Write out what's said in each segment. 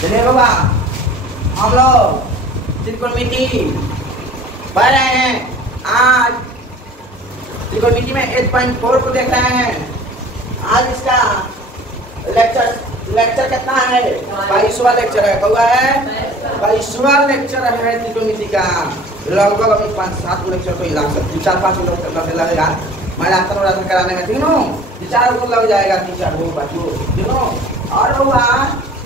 चलिए बाबा, हम लोग त्रिकोणमिति पढ़ रहे हैं। आज त्रिकोणमिति में 8.4 को देख रहे हैं। आज इसका लेक्चर कितना है? 22वां लेक्चर है। कौआ है 22वां लेक्चर है त्रिकोणमिति का। लगभग अभी 5-7 लेक्चर को हिला सकते, 4-5 लेक्चर लगेगा। मैं राशन कराने में तीनों 4 लग जाएगा, 3-4 तीनों। और हुआ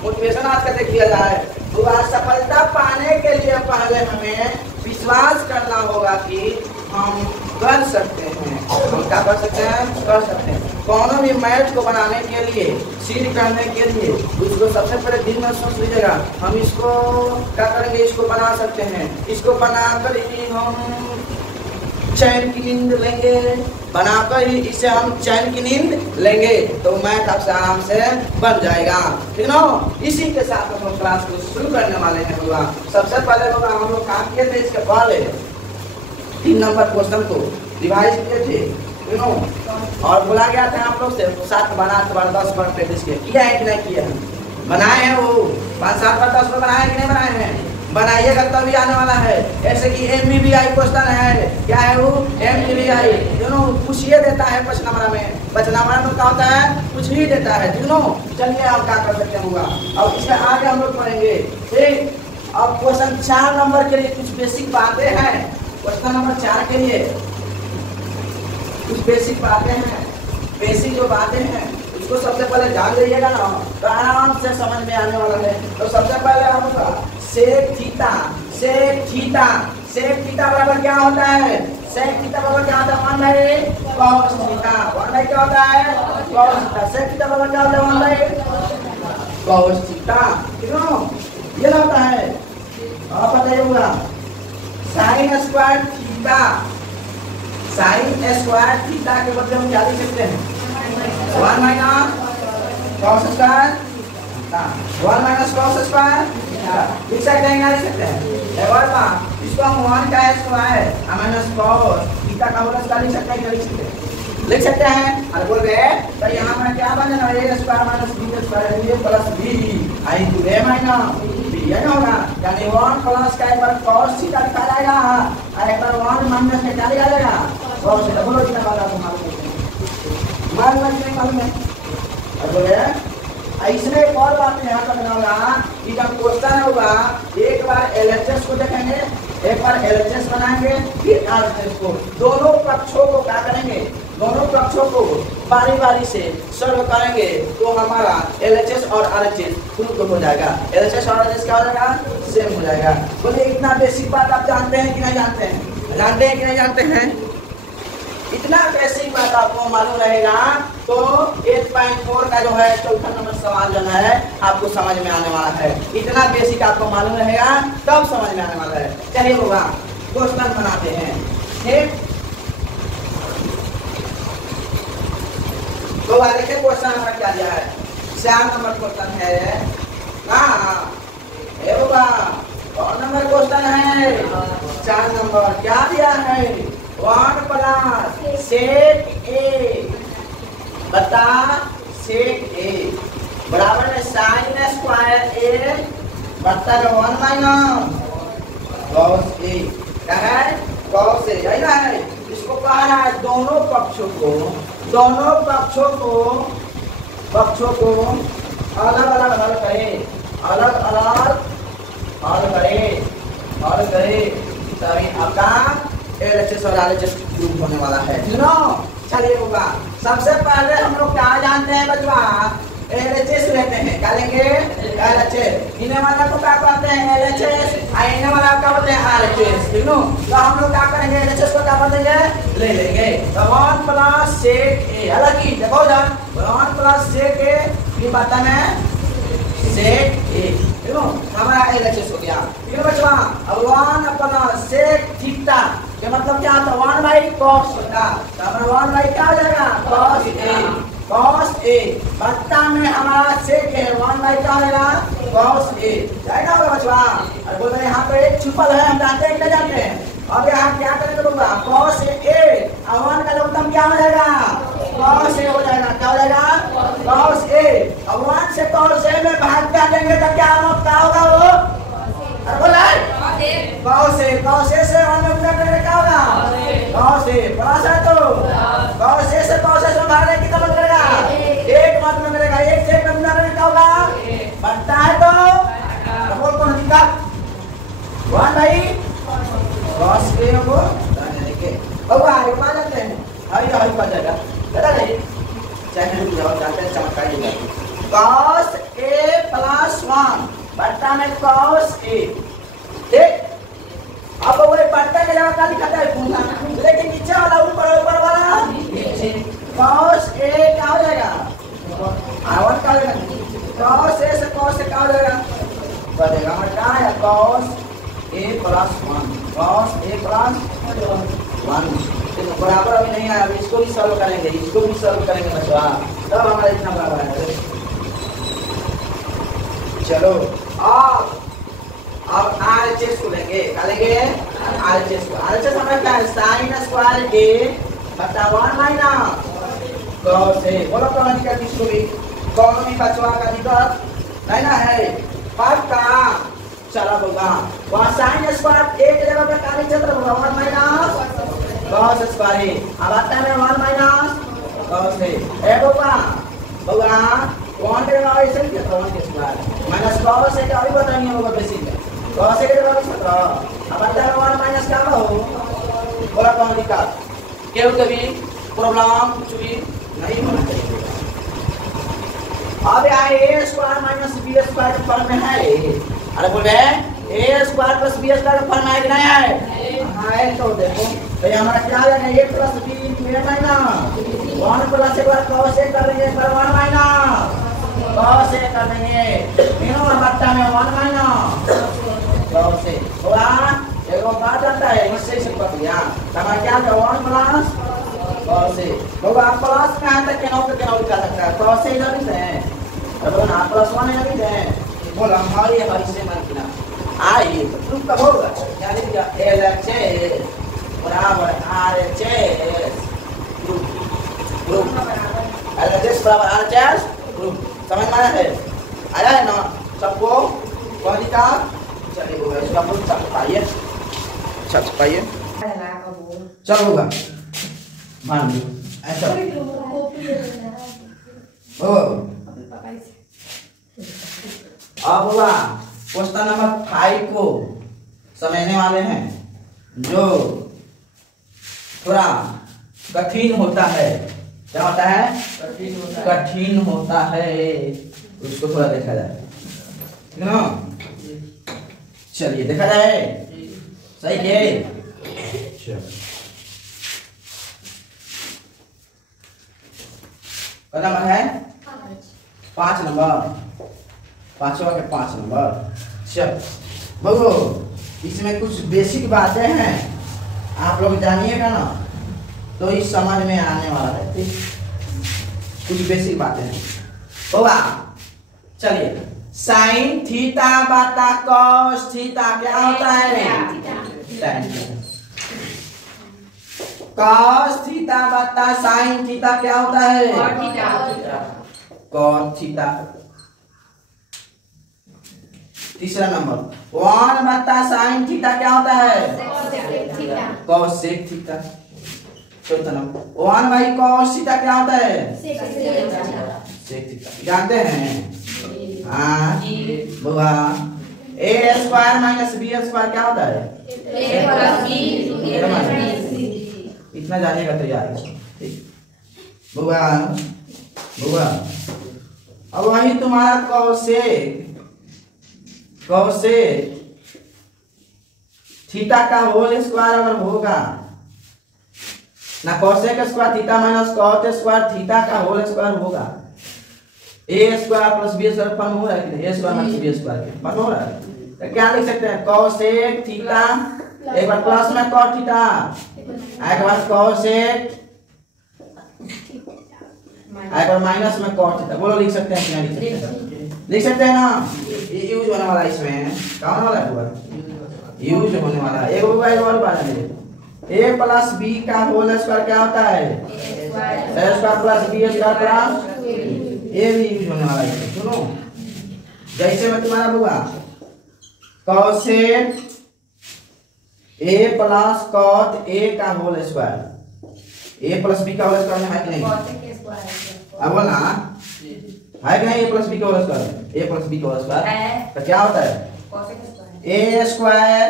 मोटिवेशन आज का देख लिया जाए। हुआ सफलता पाने के लिए पहले हमें विश्वास करना होगा कि हम कर सकते हैं। हम क्या कर सकते हैं? कर सकते हैं। कौन भी मैच को बनाने के लिए, सीड करने के लिए उसको सबसे पहले दिन में सोच लीजिएगा, हम इसको क्या करेंगे, इसको बना सकते हैं। इसको बनाकर ही हम चैन की नींद लेंगे, बनाकर ही इसे हम चैन की नींद लेंगे तो मैथ आपसे आराम से बन जाएगा। ठीक ना? इसी के साथ हम क्लास को शुरू करने वाले हैं। होगा सबसे पहले होगा हम लोग काम किए थे, इसके पहले 3 नंबर क्वेश्चन को रिवाइज किए थे, ठीक ना? और बोला गया था आप लोग से 7 बार 8 बार 10 बार प्रैक्टिस किया है कि नहीं किया है? बनाए हैं वो 5-7 बार 10 बार बनाए कि नहीं बनाए हैं? बनाइएगा तभी आने वाला है। ऐसे कि MBBI क्वेश्चन है, क्या है वो? MBBI दोनों कुछ ही देता है 5 नंबर में। 5 नंबर में क्या होता है? कुछ ही देता है, दोनों। चलिए हम क्या कर सकते होगा, अब इसके आगे हम लोग पढ़ेंगे। ठीक, अब क्वेश्चन 4 नंबर के लिए कुछ बेसिक बातें हैं। क्वेश्चन नंबर 4 के लिए कुछ बेसिक बातें हैं। बेसिक जो बातें हैं उसको सबसे पहले जान लीजिएगा ना, तो आराम से समझ में आने वाला है। तो सबसे पहले हम सेक थीटा बराबर क्या होता है? सेक थीटा बराबर क्या होता है? 1/cos theta. 1/, क्या होता है? cos theta. सेक थीटा बराबर क्या होता है? 1/, cos थीटा। क्यों ये होता है? आप बताइएगा sin square theta. sin square theta के बदले हम क्या लिख सकते हैं? 1 - cos स्क्वायर, 1 - cos स्क्वायर लिख सकते हैं, लिख सकते हैं। एक और बात, इसको हम 1 का स्क्वायर माइनस cos थीटा का होल स्क्वायर लिख सकते हैं, लिख सकते हैं, लिख सकते हैं। अरे बोल रहे तो यहाँ पर क्या बन जाएगा? a square minus b square ये plus b into a minus b, ये होगा। यानी 1 प्लस का एक बार cos थीटा लिखा जाएगा और एक बार 1 माइनस का क्या लिखा जाएगा? cos theta. बोलो कितना वाला तो मालूम है? अरे बोले इसमें एक और बात यहाँ पर होगा कि जब क्वेश्चन होगा एक बार LHS को देखेंगे, एक बार LHS बनाएंगे, फिर RHS को। दोनों पक्षों को क्या करेंगे? दोनों पक्षों को बारी बारी से सॉल्व करेंगे तो हमारा LHS और RHS खुद हो जाएगा। LHS और RHS क्या हो जाएगा? सेम हो जाएगा। बोले इतना बेसिक बात आप जानते हैं कि नहीं जानते हैं? जानते हैं कि नहीं जानते हैं? इतना बेसिक बात आपको मालूम रहेगा तो 8.4 का जो है 4था नंबर सवाल जो है आपको समझ में आने वाला है। इतना बेसिक आपको मालूम रहेगा तब समझ में आने वाला है। चलिए होगा क्वेश्चन बनाते हैं। ठीक, तो देखिए क्वेश्चन नंबर क्या दिया है? 4 नंबर क्वेश्चन है। ये होगा कौन नंबर क्वेश्चन है? 4 नंबर। क्या दिया है? 1 प्लस सेक ए बता सेक ए बराबर में sin स्क्वायर ए बता 1 माइनस cos ए। क्या है? cos ए, यही ना है। इसको कहा है दोनों पक्षों को अलग अलग हल करे, अलग अलग हल करे तभी आपका LHS और RHS ग्रुप होने वाला है। चलिए होगा सबसे पहले हम लोग क्या जानते हैं बच्चा? LHS लेते हैं। क्या लेंगे? LHS। इन्हें वाला को क्या कहते हैं? LHS। इन्हें वाला क्या बोलते हैं? RHS। ठीक नो? तो हम लोग क्या करेंगे? LHS को क्या बोलेंगे? ले लेंगे। तो 1 प्लस सेक ए, हालांकि देखो जान 1 प्लस सेक ए ये बात है सेक ए, ठीक नो? हमारा LHS हो गया। ठीक है बच्चा? अब 1 प्लस सेक थीटा ये मतलब क्या आता है? 1/cos theta. तो हमारा 1 क्या हो जाएगा? cos a बट्टा में हमारा सेक है 1 क्या हो जाएगा? cos a जाएगा बच्चा। और बोल रहे यहाँ पे एक ट्रिपल है, हम जानते हैं क्या जानते हैं? अब यहाँ क्या करेंगे बोलूँगा? cos a और 1 का लघुत्तम क्या हो जाएगा? cos a हो जाएगा। क्या हो जाएगा? cos a। अब 1 से cos a में भाग कर देंगे तो क्या होता cos से क्या हो जाएगा बढ़ेगा हमारा क्या है cos a plus 1 cos a plus 1 तो बराबर अभी नहीं आया अभी इसको भी सॉल्व करेंगे बच्चों तब हमारा इतना बराबर आएगा। चलो अब RHS को लेंगे क्या लेंगे RHS को RHS हमारा क्या है sin स्क्वायर a बटा 1 माइनस cos a बोलो कौन दिक्कत इसको भी कौन भी बचवा का दिक्कत नहीं ना है पक्का चलो बोला वहां sin स्क्वायर a की जगह पे क्या लिख सकते हो 1 माइनस cos स्क्वायर अब आता है 1 माइनस cos a ए बोला कौन के जगह ऐसे लिखा था 1 के स्क्वायर माइनस cos a का भी बताइए होगा बेसिक cos a के जगह 17 अब आता है 1 माइनस क्या हो बोला कौन दिक्कत क्यों कभी प्रॉब्लम कुछ भी नहीं होना चाहिए। अब यहाँ a square minus b square के फॉर्म में है अरे बोल रहे हैं a square plus b square के फॉर्म में है कि नहीं है है तो देखो तो ये हमारा क्या है a plus b into a minus 1 plus एक बार cos a कर देंगे पर 1 माइनस cos a कर देंगे तीनों बार बट्टा में 1 माइनस cos a हुआ एक बात आता है इससे सिंपल किया हमारा क्या था 1 प्लस cos a लोग आप प्लस कहां तक के नौ लिखा सकता है cos a इधर ही है अब ना प्लस 1 इधर ही है बोला हमारी से मान किना आई प्रूफ कब होगा क्या लिख दिया LHS बराबर RHS प्रूफ LHS बराबर RHS प्रूफ समझ में आया है ना सबको कौन लिखा चलिए होगा इसका प्रूफ छापिए चल होगा मान लो ऐसा ओ अब हुआ क्वेश्चन नंबर 5 को समझने वाले हैं जो थोड़ा कठिन होता है क्या होता है कठिन होता है उसको थोड़ा देखा जाए ठीक ना चलिए देखा जाए सही है क्या नंबर है 5 नंबर 5 नंबर चल बगो इसमें कुछ बेसिक बातें हैं आप लोग जानिएगा ना तो इस समझ में आने वाला है ठीक कुछ बेसिक बातें हैं बाबा चलिए sin थीटा बटा cos थीटा क्या होता है cos थीटा बटा sin थीटा क्या होता है cot थीटा। तीसरा नंबर 1 बटा sin थीटा क्या होता है cosec थीटा। चौथा नंबर 1 बाई cos थीटा क्या होता है sec थीटा जानते हैं हाँ बुआ a square minus b square क्या होता है इतना जानेगा तो यार ठीक बुआ अब वही तुम्हारा cosec थीटा का होल स्क्वायर अगर होगा ना cosec square theta minus cot square theta का होल स्क्वायर होगा a square plus b square form हो रहा है कि नहीं a square minus b square के फॉर्म हो रहा है तो क्या लिख सकते हैं cosec थीटा एक बार प्लस में cot थीटा एक बार cosec एक बार माइनस में cot थीटा बोलो लिख सकते हैं क्या लिख सकते हैं ना ये यूज होने वाला इसमें क्या होने वाला है यूज होने वाला है एक और बात है a प्लस b का होल स्क्वायर क्या होता है a square plus b square plus ये भी यूज होने वाला है सुनो जैसे मैं तुम्हारा बुआ cosec a plus cot a का whole square a plus b का होल स्क्वायर है कि नहीं अब बोलना है कि नहीं a प्लस b का whole square a plus b का होल स्क्वायर तो क्या होता है a square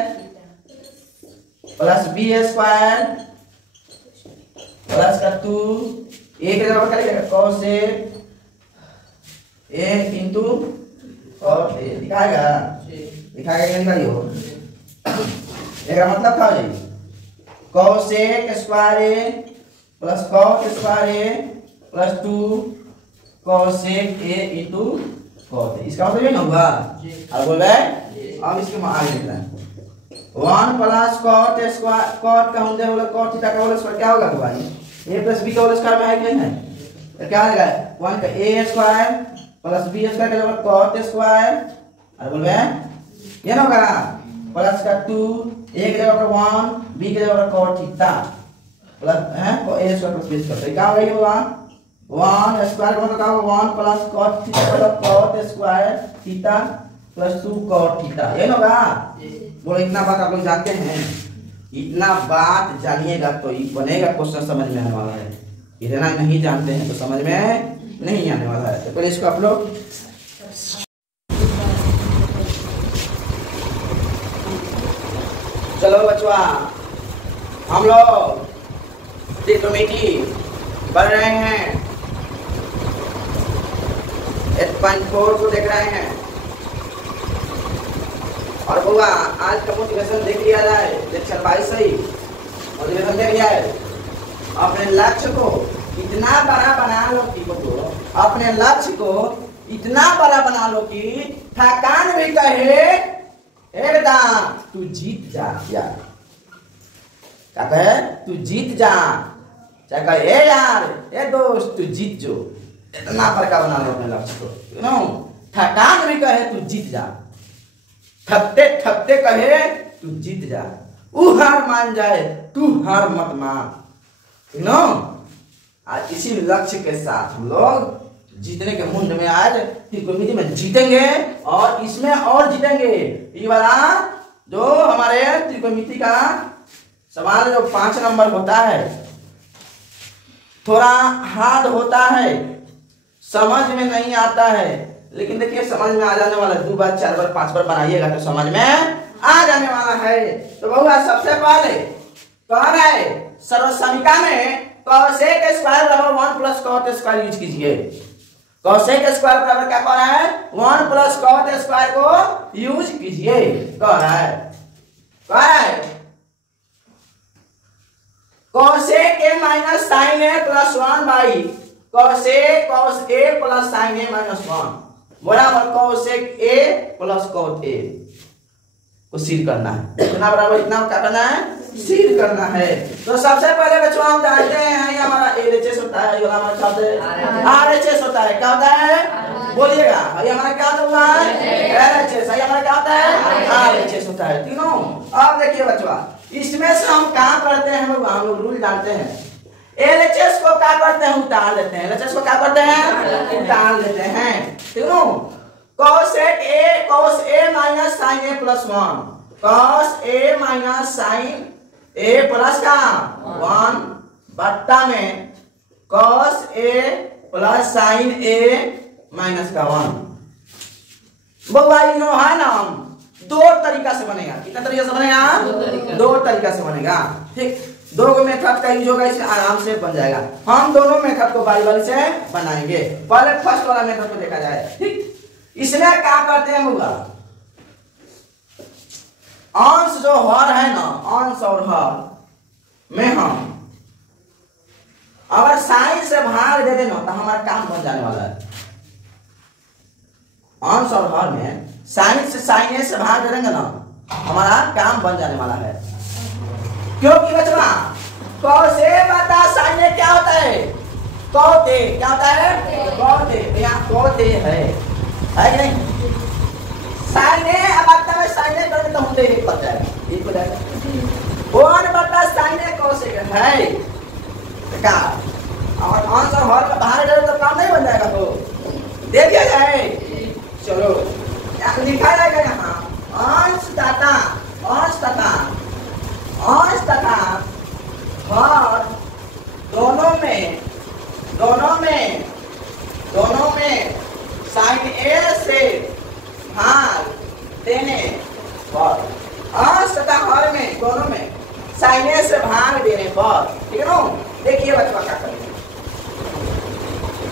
plus b square plus का 2 एक जगह क्या लिखेगा cosec a into cot a दिखाएगा कि नहीं हो इसका मतलब क्या हो जाएगी cosec square a plus cot square a plus 2 cosec a into cot a. इसका मतलब ये ना होगा, अब बोल रहे अब इसके आगे निकला 1 प्लस कॉट स्क्वायर, कॉट का होंगे बोला कॉट थीटा का होल स्क्वायर क्या होगा भाई, a प्लस b का होल स्क्वायर में है कि नहीं है, तो क्या आएगा 1 का a square plus b square का होगा कॉट स्क्वायर, और बोल रहे ये ना होगा प्लस का 2 a की जगह पर 1 b की जगह पर कॉट थीटा प्लस है को a square plus b square, तो क्या होगा ये होगा 1 स्क्वायर का मतलब क्या होगा 1 प्लस कॉट थीटा मतलब cot square theta plus 2 cot theta, ये ना होगा। बोलो इतना बात आप लोग जानते हैं, इतना बात जानिएगा तो ये बनेगा क्वेश्चन समझ में आने वाला है, इतना नहीं जानते हैं तो समझ में नहीं आने वाला है। तो पहले इसको आप लोग चलो बचवा हम लोग त्रिकोणमिति पढ़ रहे हैं, 8.4 को देख रहे हैं, और बुआ आज का मोटिवेशन देख लिया जाए, लेक्चर 22 सही मोटिवेशन देख लिया है। अपने लक्ष्य को इतना बड़ा बना लो कि अपने लक्ष्य को इतना बड़ा बना लो कि थकान भी कहे एकदम तू जीत जा, क्या कहे तू जीत जा, चाहे कहे ए यार ए दोस्त तू जीत जो, इतना बड़का बना लो अपने लक्ष्य को, थकान भी कहे तू जीत जा, थकते थकते कहे तू जीत जा, वो हार मान जाए तू हार मत मान, आज इसी लक्ष्य के साथ हम लोग जीतने के मुंड में आज त्रिकोणमिति में जीतेंगे, और इसमें और जीतेंगे। ये वाला जो हमारे त्रिकोणमिति का सवाल जो 5 नंबर होता है थोड़ा हार्ड होता है, समझ में नहीं आता है, लेकिन देखिए समझ में आ जाने वाला है, 2 बार 4 बार 5 बार बनाइएगा तो समझ में आ जाने वाला है। तो बहुआ सबसे पहले कौन है सर्वसमीका में कोसेक स्क्वायर बराबर 1 प्लस कॉट स्क्वायर यूज कीजिए, कोसेक स्क्वायर बराबर क्या कह रहा है 1 प्लस कॉट स्क्वायर को यूज कीजिए, कह रहा है cosec a minus sine a plus 1 by cosec cos a plus sine a minus 1 बराबर cosec a plus cot a को सिद्ध करना है, इतना बराबर इतना क्या करना है सिद्ध करना है। तो सबसे पहले बच्चों हम जानते हैं ये हमारा एलएचएस होता है, ये हमारा क्या होता है आरएचएस होता है, क्या होता है बोलिएगा, ये हमारा क्या होता है एलएचएस, ये हमारा क्या होता है आरएचएस होता है तीनों। अब देखिए बच्चों इसमें से हम क्या करते हैं, हम लोग रूल जानते हैं, एलएचएस को क्या करते हैं उतार देते हैं, एलएचएस को क्या करते हैं उतार देते हैं तीनों। cosec a cos a minus sine a plus 1 cos a minus sine a plus का 1 बट्टा में cos a plus sine a minus का 1। है ना, 2 तरीका से बनेगा, कितना तरीका से बनेगा 2 तरीका से बनेगा, ठीक 2 मेथड का यूज होगा, इसे आराम से बन जाएगा। हम दोनों मेथड को बारी बारी से बनाएंगे, पहले फर्स्ट वाला मेथड को देखा जाए, ठीक। इसमें क्या करते हैं होगा अंश जो हर है ना, अंश और हर में हम अगर साइन से भाग दे देना तो हमारा काम बन जाने वाला है। अंश और हर में साइन से भाग दे देंगे ना हमारा काम बन जाने वाला है, क्योंकि बच्चा cos a बटा sin a क्या होता है cot a, क्या होता है cot a, यहाँ cot a है कि नहीं, sin a अब आता है sin a करके तो हमसे एक बच जाएगा, एक हो जाएगा 1 बटा sin a cos a है क्या, और अंश और हर का बाहर जाए तो काम नहीं बन जाएगा, तो दे दिया जाए। चलो लिखा जाएगा यहाँ अंश तथा हर दोनों में साइन ए से भाग देने पर, अंश तथा हर में दोनों में साइन ए से भाग देने पर, ठीक है ना। देखिए बच्चा क्या करेंगे,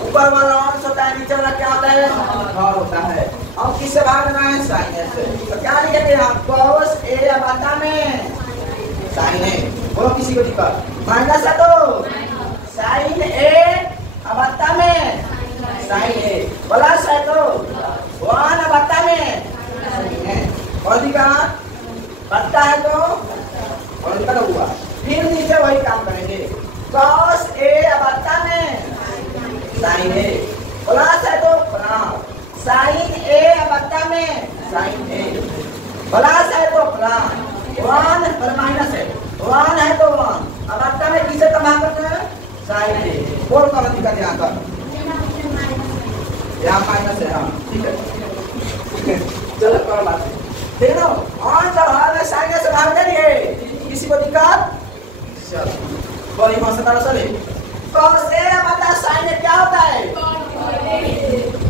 ऊपर वाला अंश होता है, नीचे वाला क्या होता है हर होता है, और किससे भाग देना है साइन ए से, तो क्या लिखेंगे आप cos a बटा में साइन ए, बोलो किसी को दिक्कत माइनस है तो साइन ए बटा में साइन ए प्लस है तो वन बट्टा में और दिखा बट्टा है तो और निकल हुआ। फिर नीचे वही काम करेंगे। cos A बट्टा में sin A प्लस है तो प्लस sin A बट्टा में sin A प्लस है तो प्लस 1 पर माइनस है 1 है तो 1 अब बट्टा में किसे कमा करते हैं sin A और कौन दिक्कत यहाँ पर यहाँ माइनस है। हाँ ठीक है चलो कोई बात नहीं ठीक है। और जब हाल में sin A से भाग देंगे किसी को दिक्कत चलो बड़ी मस्त तरह से cos A बटा sin A क्या होता है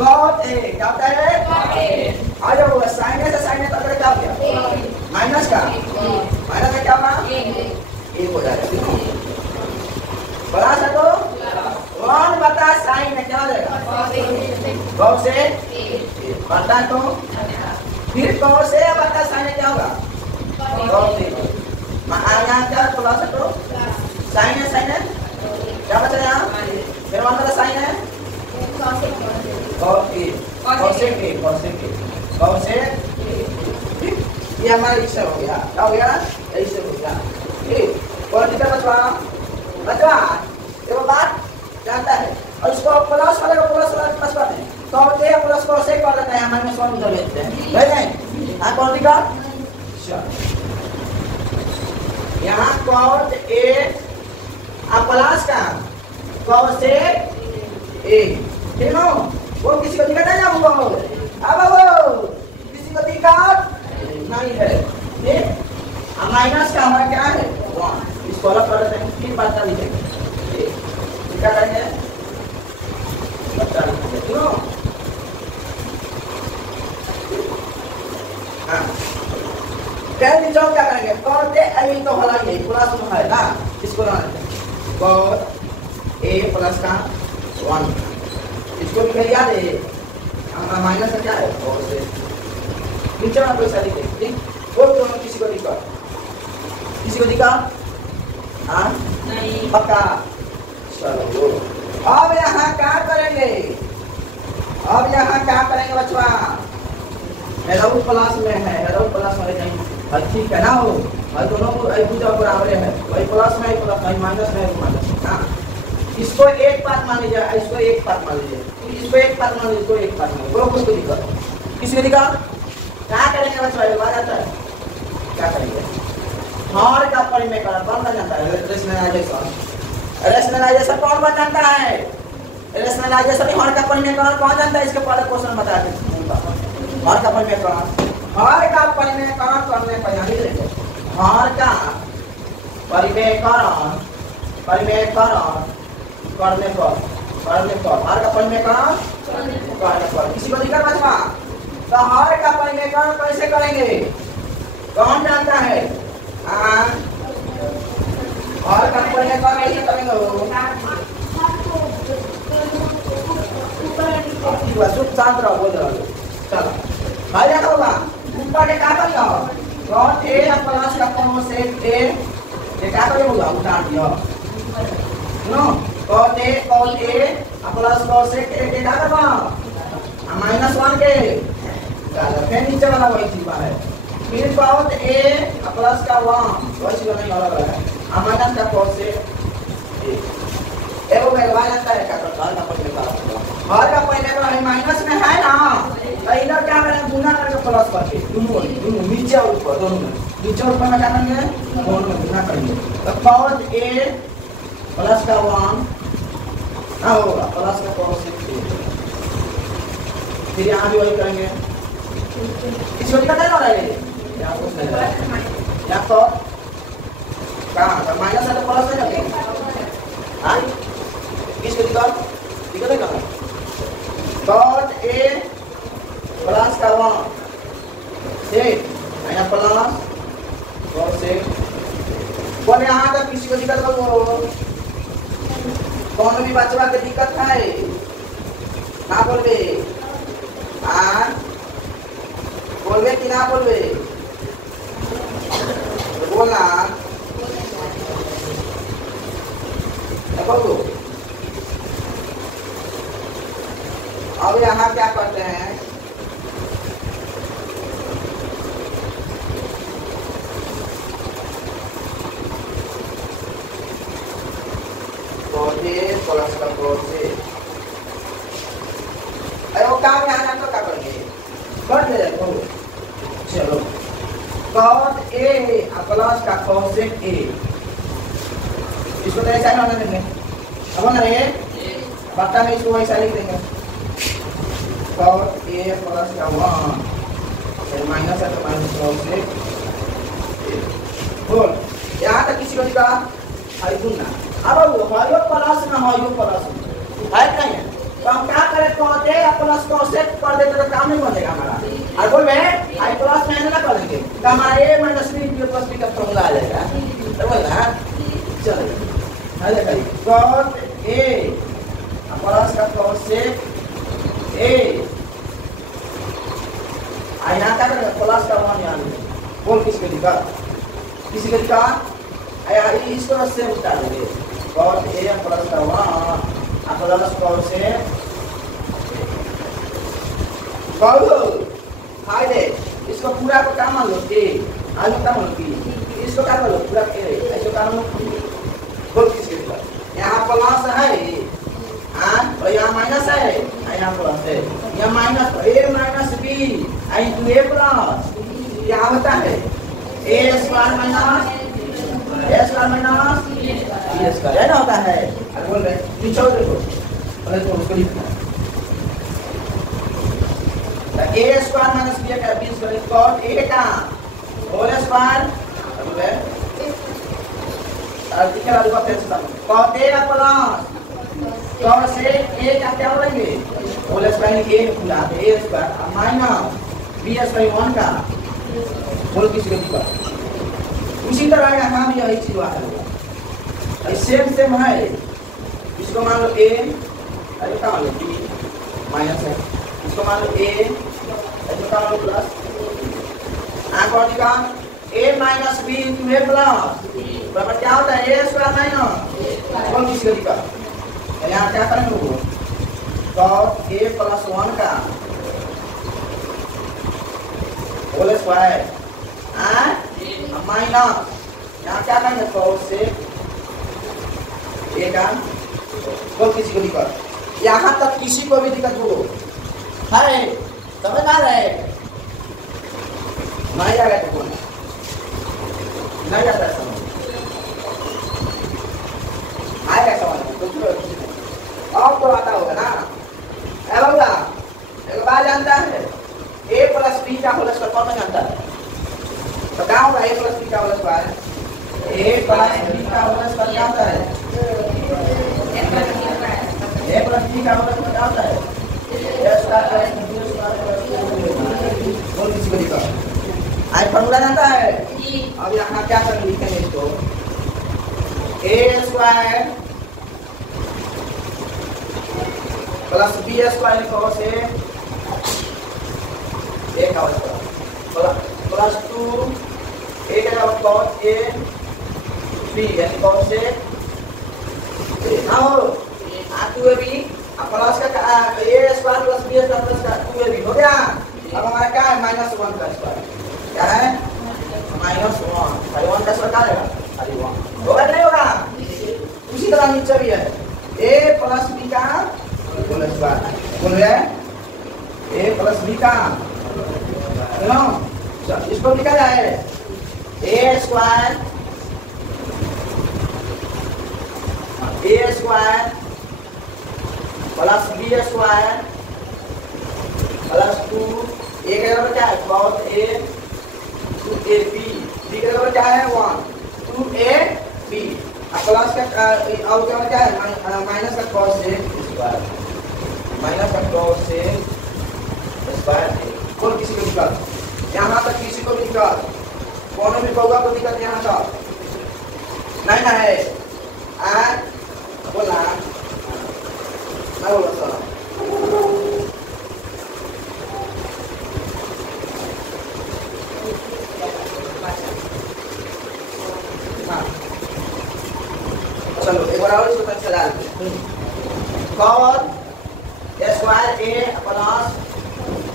cot A क्या होता है आ जाओ sin A से sin A तक क्या हो गया माइनस का माइनस में क्या होगा 1 हो जाएगा बड़ा सा तो 1 बटा sin A क्या हो जाएगा cos A बटा तो फिर cos A बटा sin A क्या होगा cos A यहाँ क्या प्लस है तो साइन है क्या बचा यहाँ फिर वहां का साइन है ये हमारा इससे हो गया क्या हो गया इससे हो गया ठीक। और कितना बचवा ये बात जानता है और इसको प्लस वाले को प्लस प्लस करते हैं तो ये प्लस को से कर लेते हैं माइनस 1 उधर लेते हैं राइट है हां कौन दिखा यहाँ cos A अब प्लस का cos A ठीक है वो किसी को दिक्कत है ना वो अब वो किसी को दिक्कत नहीं है ठीक। अब माइनस का हमारा क्या है 1 इसको अलग कर देते हैं फिर बट्टा लिखेंगे क्या करेंगे बट्टा लिखेंगे ठीक है। हाँ पहले नीचे क्या करेंगे cos A आई तो हलाएंगे प्लस में है ना इसको ना cos A प्लस का 1 इसको भी याद है माइनस क्या है cos A नीचे वाला पैसा लिखे ठीक। वो दोनों किसी को दिखा हाँ नहीं पक्का चलो। अब यहाँ क्या करेंगे बच्चा हेलो प्लस में है हेलो प्लस में कहीं ठीक है ना हो और दोनों को एक दूसरे बराबर है वही प्लस में प्लस नहीं माइनस में माइनस हाँ इसको एक पार्ट मान लीजिए इसको एक पार्ट मान लीजिए इसको एक पार्ट मान लीजिए इसको एक पार्ट मान लीजिए कुछ को दिक्कत किसी को दिक्कत क्या करेंगे बच्चा ये बात आता है क्या करेंगे हर का परिमेय कौन बन जाता है रेशनलाइजेशन कौन बन जाता है रेशनलाइजेशन हर का परिमेय कौन जानता है इसके पहले क्वेश्चन बता दें हर का परिमेय हर का परिमेयकरण करने पर यहाँ लिख लेंगे हर का परिमेयकरण करने पर हर का परिमेयकरण करने पर किसी को दिक्कत बचवा तो हर का परिमेयकरण कैसे करेंगे कौन जानता है हर का परिमेयकरण कैसे करेंगे चुप शांत रहो बोल रहे चलो भाई क्या होगा ऊपर के क्या करियो cos A प्लस का cos A ये क्या करिएगा उतार दियो नो cos A plus cos A के क्या करना -1 के चलो फिर नीचे वाला वही चीज है फिर cos A प्लस का 1 वही चीज नहीं अलग है माइनस का cos A एगो मेरे भाई लगता है क्या करता है हर का पहले का माइनस में है ना तो इधर क्या करेंगे गुना करके प्लस करके दोनों नीचे और ऊपर दोनों में नीचे और ऊपर में क्या करेंगे दोनों में गुना करेंगे तो cos A प्लस का 1 ना होगा प्लस का cos A फिर यहाँ भी वही करेंगे इसको दिक्कत है ना यहाँ तो कहाँ माइनस है तो प्लस है क्या हाँ किसको दिक्कत है कहाँ cos A प्लस का 1 ठीक है प्लस cos A बोले यहाँ तक किसी को दिक्कत हो कौन भी बच्चा के दिक्कत है ना बोलबे बोलबे कि ना बोलबे बोलना देखो अब यहाँ क्या करते हैं प्लस का कोसेक। अरे वो काम यहाँ ना तो क्या करेंगे? कर दे देखो। चलो cos A प्लस का कोसेक A, इसको तो ऐसा ना देंगे, अब ना ये बट्टा में इसको ऐसा लिख देंगे cos A प्लस का 1 फिर माइनस है तो माइनस कोसेक बोल यहाँ तक किसी को दिखा है दूना। अब वो हयो प्लस ना हयो प्लस है नहीं है तो हम क्या करें cos A प्लस कोसेक कर देते तो काम नहीं बनेगा हमारा। और बोल में i प्लस में ना कर देंगे तो हमारा A minus B plus B का फॉर्मूला आ जाएगा। तो बोल ना चलो है देखिए cos A प्लस का कोसेक A आ यहाँ क्या करेंगे प्लस का 1 यहाँ बोल किसके दिखा आया इसको से उठा देंगे cos A प्लस का 1 प्लस कोसेक बहुत हाय दे इसको पूरा को क्या मान लो A आज क्या मान लो B इसको क्या मान लो पूरा A ऐसे क्या मान लो बोल किसके दिखा यहाँ प्लस है और यहाँ माइनस है यहाँ प्लस है यहाँ minus A minus B into A plus यहाँ होता है A square minus A square minus B square है ना होता है। अब बोल रहे पीछे देखो पहले तो उसको लिखना A स्क्वायर माइनस B का B स्क्वायर cos A का होल स्क्वायर अब है और दिखा रहा है फिर से cos A का प्लस cos A का क्या बोलेंगे होल स्क्वायर A पूरा A square minus B square 1 का बोल किसके दिखा उसी तरह यहाँ भी यही चीज आता है सेम है। इसको मान लो A अरे क्या मान लो B माइनस है इसको मान लो A ऐसे क्या मान लो प्लस आगे दिखा A minus B into A plus बराबर क्या होता है A स्क्वायर माइनस बोल किसके दिखा यहाँ क्या करेंगे वो cos A प्लस 1 का होल स्क्वायर माइनस यहाँ क्या करेंगे कोसेक A का बोल किसी को दिक्कत यहाँ तक किसी को भी दिक्कत हो है समझ आ रहा है नहीं आ रहा है तो नहीं आता है समझ आएगा समझ तो अब तो आता होगा ना है बाबा एक बात जानता है A प्लस B का होल स्क्वायर कौन जानता है तो क्या होगा A प्लस B का whole square A plus B का होल स्क्वायर क्या होता है A प्लस B का होल स्क्वायर क्या होता है A square plus B square बोल किसी को दिखा आज फॉर्मूला जानता है अब यहाँ क्या करेंगे लिखेंगे इसको A square plus B square cos A A का होल स्क्वायर प्लस 2 A का cos A B यानी cos A आओ A2AB प्लस का A square plus B square plus का 2AB हो गया। अब हमारा क्या है माइनस 1 का स्क्वायर क्या है माइनस 1 खाली 1 का स्क्वायर क्या रहेगा खाली 1 होगा नहीं होगा। उसी तरह नीचे भी है A प्लस B का होल स्क्वायर बोल रहे हैं A प्लस B का नो इसको लिखा जाए A square plus B square plus 2 A का बराबर क्या है cos A 2AB B का बराबर क्या है 1 2AB प्लस का और क्या क्या है माइनस का cos A स्क्वायर माइनस का cos A स्क्वायर कौन किसी को दिक्कत यहाँ तक किसी को भी दिक्कत कौन भी कौवा को दिक्कत यहाँ तक नहीं ना है बोला मैं बोला सर चलो एक बार और इसको तक चला cos square A plus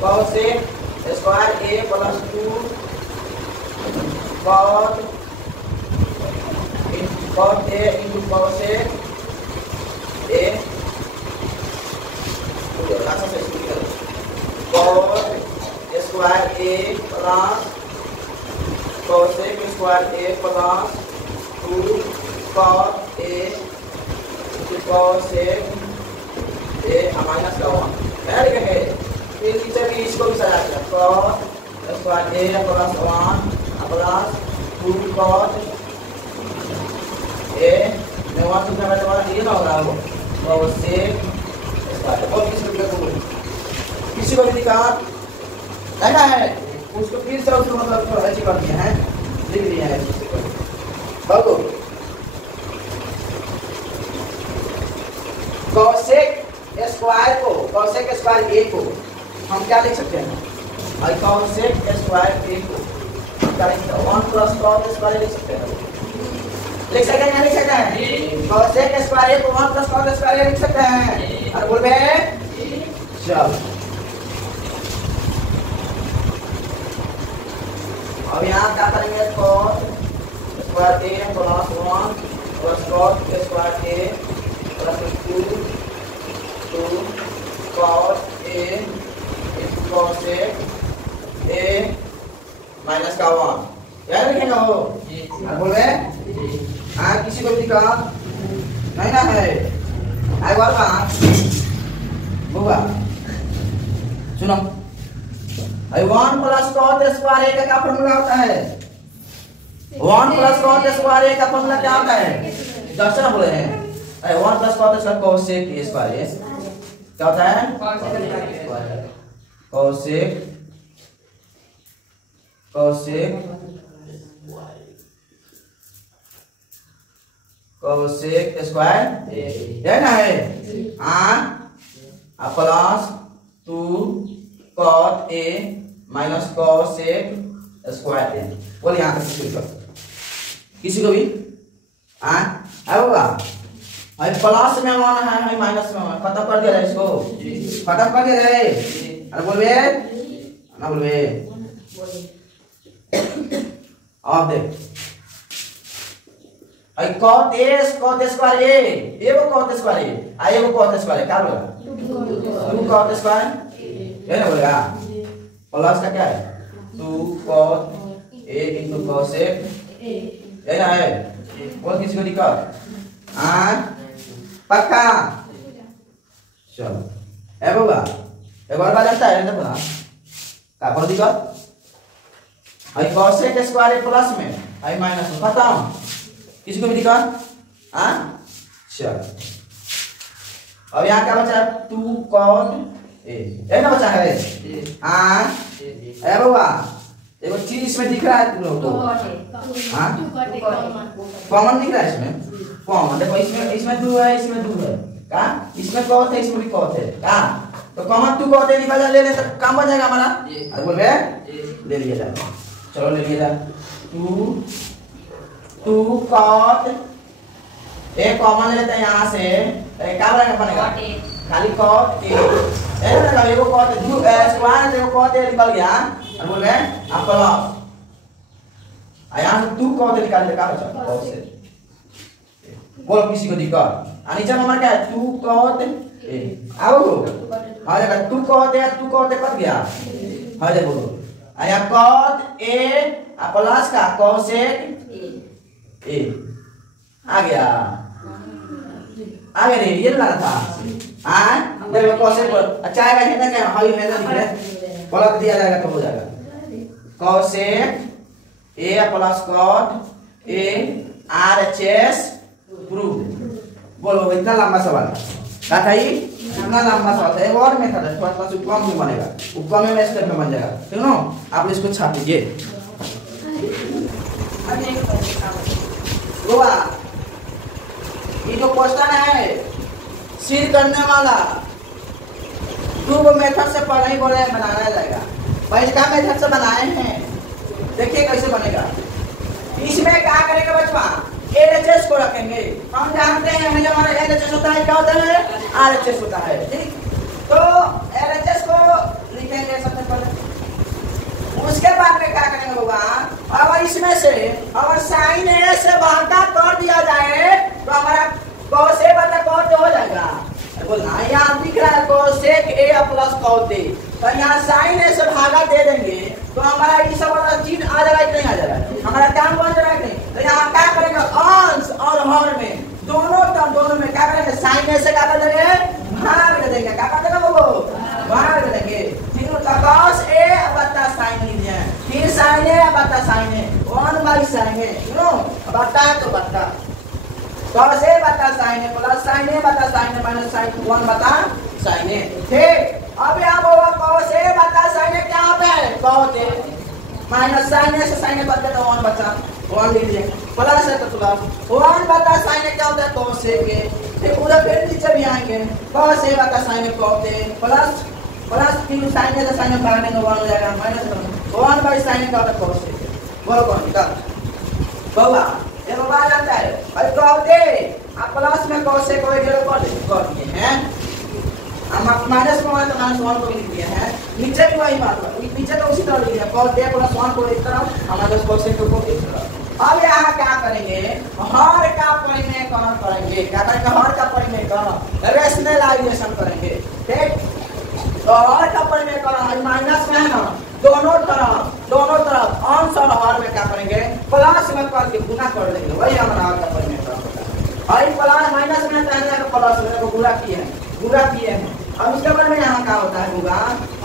cos A square A plus 2 cos A into cos A ए अच्छा से इसको करो cos स्क्वायर ए प्लस cosec स्क्वायर ए प्लस 2 cos ए cosec ए माइनस का 1 है लिखेंगे। फिर नीचे भी इसको भी सजा दिया cos स्क्वायर ए प्लस 1 प्लस 2 cos ए में 1 से क्या बचा ये ना होगा वो cosec स्क्वायर और किसी को भी दिखा देखा है उसको फिर से उसको मतलब ऐसे कर दिया है लिख दिया है बाबू cosec स्क्वायर ए को हम क्या लिख सकते हैं और cosec स्क्वायर ए को क्या लिख सकते हैं 1 प्लस cos स्क्वायर लिख सकते हैं लिख सकते हैं लिख सकते हैं cosec स्क्वायर ए को 1 प्लस cos स्क्वायर लिख सकते हैं और बोल बे चल अब यहाँ क्या करेंगे cos स्क्वायर ए प्लस 1 प्लस cos स्क्वायर ए प्लस 2 cos ए cosec ए माइनस का 1 याद रखेंगे हो बोल रहे किसी को भी दिखा नहीं ना है आई बार होगा सुनो 1 प्लस cos स्क्वायर ए का क्या फॉर्मूला होता है 1 प्लस cos स्क्वायर ए का फॉर्मूला क्या होता है दर्शन बोले हैं 1 प्लस cos स्क्वायर cosec ए स्क्वायर क्या होता है cosec स्क्वायर है ना है प्लस 2 cos ए माइनस cosec स्क्वायर ए बोल यहाँ किसी को भी होगा प्लस में 1 है माइनस में 1 खत्म कर दिया है इसको खत्म कर दिया है अरे बोलबे ना बोलबे अब देख cot स्क्वायर ए एगो cot स्क्वायर ए एगो cot स्क्वायर क्या बोला 2 cot स्क्वायर ये ना बोलेगा प्लस का क्या है 2 cot ए into cosec ये ना है बोल किसी को दिक्कत पक्का चलो ए बोला एक बार बात आता है ना बोला का बोल दिक्कत cosec स्क्वायर ए प्लस में माइनस में खत्म किसी को भी दिक्कत चलो अब यहाँ क्या बचा 2 cot ए ना बचा है बाबा देखो चीज इसमें दिख रहा है तुम लोग को कॉमन दिख रहा है इसमें कॉमन देखो इसमें 2 है इसमें 2 है का इसमें cot है इसमें भी cot है का तो कॉमन 2 cot है निकाल ले तो काम बन जाएगा हमारा अरे बोल बे ले लिया जाए चलो ले लिया जाए 2 cot ए कॉमन लेते हैं यहाँ से क्या बनेगा खाली cot ए ना एगो cot 2 स्क्वायर से एगो cot ए निकल गया और बोल रहे आप प्लस यहाँ से 2 cot निकाल दे क्या बचा cot से बोल किसी को दिक्कत नीचे में हमारा क्या है 2 cot ए आओ हाँ देखा 2 cot कट गया हाँ देखो यहाँ cot ए प्लस का cosec ए आ गया आगे नहीं ये लगा था देखो cosec पर अच्छा आएगा है ना क्या हाई है ना दिख रहा है पलट दिया जाएगा तो हो जाएगा cosec ए प्लस cot ए RHS प्रूव बोलो इतना लंबा सवाल क्या था ये इतना लंबा सवाल था एक और मेथड है थोड़ा सा कम में बनेगा कम में स्टेप में बन जाएगा ठीक ना आप इसको छाप दीजिए ये जो क्वेश्चन है सिर करने वाला 2 मेथड से पढ़े ही बोले बनाया जाएगा पहले का मेथड से बनाए हैं देखिए कैसे बनेगा इसमें क्या करेंगे बच्चा LHS को रखेंगे हम जानते हैं हमें हमारा LHS होता है क्या होता है RHS होता है ठीक तो LHS को लिखेंगे सबसे पहले उसके बाद में क्या करेंगे होगा अगर इसमें से अगर sin A से भागा कर दिया जाए तो हमारा cos A बटा cos तो हो जाएगा। बोल ना यहाँ दिख रहा है cosec a plus cot a, तो यहाँ साइन ए से भागा दे देंगे तो हमारा ये सब वाला चिन्ह आ जाएगा कि नहीं आ जाएगा, हमारा काम बन जाएगा कि नहीं। तो यहाँ क्या करेंगे अंश और हर में दोनों में क्या करेंगे साइन ए से क्या कर देंगे भाग दे देंगे, क्या कर देंगे वो भाग दे देंगे। फिर cos ए बटा sin लीजिए, फिर sin ए बटा sin ए 1/sin ए क्यों बटा तो बटा cos ए बटा sin ए प्लस sin ए बटा sin ए माइनस sin 1 बटा sin ए। ठीक, अब यहाँ होगा cos ए बटा sin ए क्या होता है cot ए माइनस sin ए से sin ए बचा तो 1 बचा 1 लीजिए प्लस है तो प्लस 1 बटा sin ए क्या होता है cos ए के, ये पूरा फिर नीचे भी आएंगे cos ए बटा sin ए cot ए प्लस फिर sin ए से sin ए भागने में 1 हो जाएगा माइनस 1/sin ए का होता है cos ए। बोलो कौन का बाबा ये बाबा जानता है और cot ए आप प्लस में cos ए को इधर कर दिए हैं, हम माइनस में तो माइनस 1 को लिख दिया है, नीचे भी वही बात है, नीचे तो उसी तरह लिख दिया cos ए प्लस 1 को इस तरफ हमारे cos ए को इस तरफ। अब यहाँ क्या करेंगे हर का परिमेयकरण करेंगे, क्या करेंगे हर का परिमेयकरण रेशनलाइजेशन करेंगे। ठीक, तो हर का परिमेयकरण माइनस में है ना दोनों तरफ अंश और हर में क्या करेंगे प्लस में करके गुना कर देंगे, वही हमारा हर का परिमेयकरण होता है। और प्लस माइनस में पहले प्लस में को गुणा किए हैं। अब उसके बाद में यहाँ क्या होता है होगा,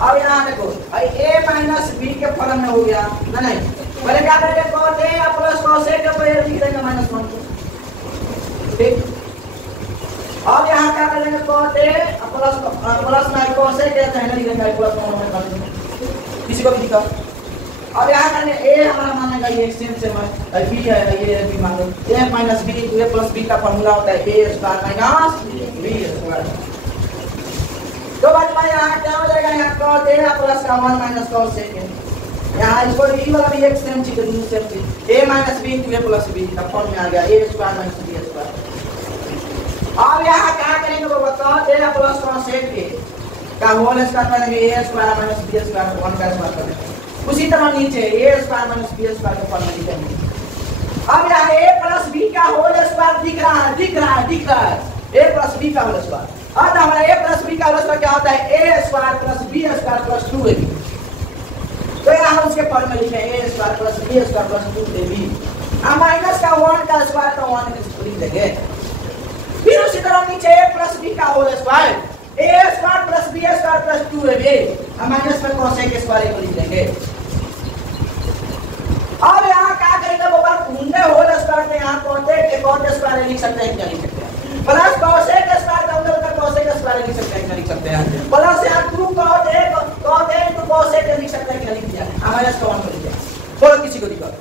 अब यहाँ देखो a माइनस b के फॉर्म में हो गया ना नहीं, पहले क्या करेंगे cos a plus cos a के पहले लिख देंगे माइनस 1 को। ठीक, अब यहाँ क्या करेंगे cos a प्लस में cos a के पहले लिख देंगे प्लस 1 में कर देंगे, किसी को भी दिखाओ। अब यहाँ करने a हमारा मानेगा ये एक्सचेंज से b है, ये b मान लो a minus b a plus b का फॉर्मूला होता है a square minus b square. तो बाद में यहाँ क्या हो जाएगा यहाँ cos a प्लस का 1 माइनस cos a के, यहाँ इसको ये वाला भी एक सेम चीज है, सेम चीज a minus b into a plus b का फॉर्म में आ गया a square minus b square. अब यहाँ क्या करेंगे वो बताओ a प्लस cos a के का होल स्क्वायर करेंगे a square minus b square 1 का स्क्वायर करेंगे, उसी तरह नीचे a square minus b square का फॉर्म में लिखेंगे। अब यहाँ a प्लस b का होल स्क्वायर दिख रहा है a प्लस b का होल स्क्वायर, अब हमारा a प्लस b का होल स्क्वायर क्या होता है a square plus b square plus 2ab। तो यहाँ हम उसके फॉर्म में लिखे a square plus b square plus 2ab, अब माइनस का 1 का स्क्वायर तो 1 का लिख देंगे। फिर उसी तरह नीचे a प्लस b का whole square a square plus b square plus 2ab, अब माइनस में cos a के स्क्वायर को लिख देंगे। अब यहाँ क्या करेंगे वो बात घूमने होल स्क्वायर के यहाँ cos a स्क्वायर लिख सकते हैं क्या लिख सकते हैं, प्लस cos a के स्क्वायर का अंदर का cos a के स्क्वायर लिख सकते हैं क्या लिख सकते हैं, प्लस यहाँ 2 cos a into cos a के लिख सकते हैं क्या लिख दिया, माइनस का 1 कर दिया। बोलो किसी को दिखाओ।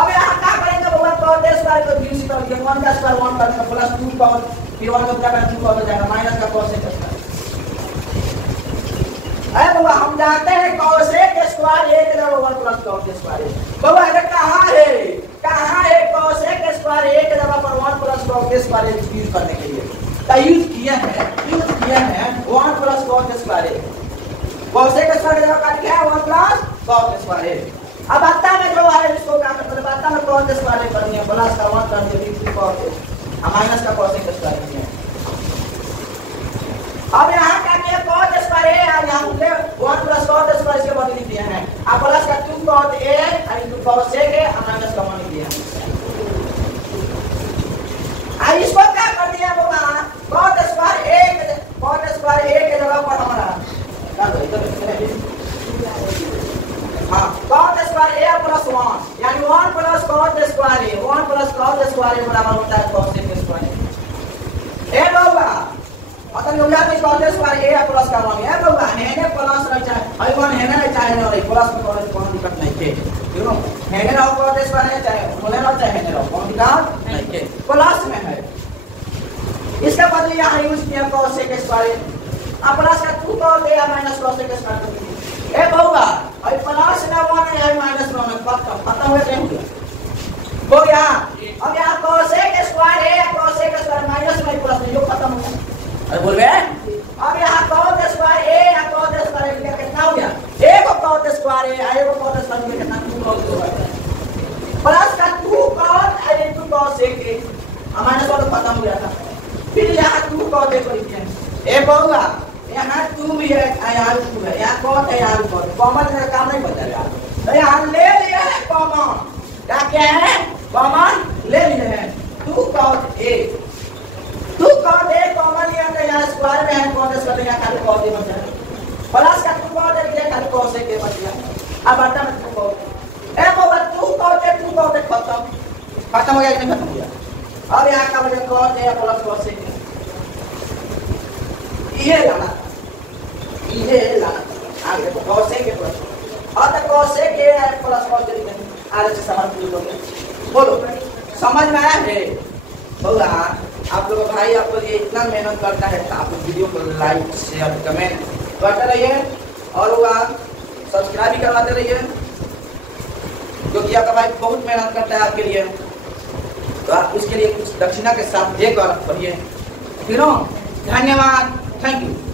अब यहाँ क्या करेंगे वो बात cos a स्क्वायर को दूसरी तरफ लिखेंगे 1 का स्क्वायर 1 करेंगे प्लस 2 cos फिर 1 का क्या 2 cos हो जाएगा माइनस का cos a का स्क्वायर। अरे बाबा हम जानते हैं cos a के स्क्वायर 1 जब 1 प्लस cos a स्क्वायर बाबा ये कहाँ है cos a के स्क्वायर 1 जगह पर 1 plus cos a square use करने के लिए तो यूज किया है 1 plus cos a square cos a के स्क्वायर जगह का क्या है 1 प्लस cos a स्क्वायर। अब बत्ता में जो है इसको क्या करते हैं बत्ता में cos a स्क्वायर करनी है प्लस का 1 कर दिया फिर cos a माइनस का cos a का स्क्वायर किया। अब यहाँ क्या किया cos a स्क्वायर है यहाँ हमने 1 प्लस cos a स्क्वायर इसके बदल दिया है, अब प्लस का 2 cos a into cos a के माइनस का 1 दिया है। अब इसको क्या कर दिया वो cos a स्क्वायर 1 के जगह पर हमारा हाँ cos a square a plus 1 यानी 1 plus cos a square 1 plus cos a square बराबर होता है cos a के स्क्वायर। ए बाबा मतलब हो जाता है cos a square a plus का 1 है बाबा हेने प्लस रह जाए आई 1 हेने नहीं चाहे ना प्लस में कोई दिक्कत नहीं है यू नो हेने ना cos a स्क्वायर है चाहे होने ना चाहे हेने ना कोई दिक्कत नहीं है प्लस में है। इसके बदले यहाँ यूज किया cos a के स्क्वायर अब प्लस का 2 cos a minus cos a के स्क्वायर कर दिया। ए बाबा आई प्लस ना 1 है माइनस 1 में खत्म हो गया वो यहाँ अब यहाँ cos a के स्क्वायर है cos a के स्क्वायर माइनस में प्लस में जो खत्म हो गया। अरे बोल रहे हैं अब यहाँ cos a स्क्वायर a या cos a स्क्वायर का कितना हो गया एक cos a स्क्वायर है एक cos a स्क्वायर कितना 2 cos a प्लस का 2 cos into cos a के माइनस वाला खत्म हो गया था। फिर ये यहाँ टू है, यहाँ कौन है, यहाँ कौन कॉमन का काम नहीं बचा यार। तो यहाँ ले लिया है कॉमन, क्या है कॉमन ले लिए हैं। टू कॉट ए कॉमन यहाँ स्क्वायर में है, कॉट स्क्वायर यहाँ खाली कॉट बच जाए प्लस का टू कॉट है खाली कॉट से के बच गया। अब आता है two cot a mobile two cot खत्म हो गया कि नहीं खत्म हो गया। अब यहाँ का बचा कॉट है प्लस कॉट से ये लाना आगे देखो कॉसे के प्लस और तो कॉसे के प्लस कॉस के आगे से सवाल पूछ लोगे। बोलो समझ में आया है? बोला आप लोग भाई आप लोग ये इतना मेहनत करता है तो आप लोग वीडियो को लाइक शेयर कमेंट करते रहिए और वो आप सब्सक्राइब भी करवाते रहिए क्योंकि आपका भाई बहुत मेहनत करता है आपके लिए। तो आप उसके लिए कुछ दक्षिणा के साथ देकर पढ़िए। धन्यवाद, थैंक यू।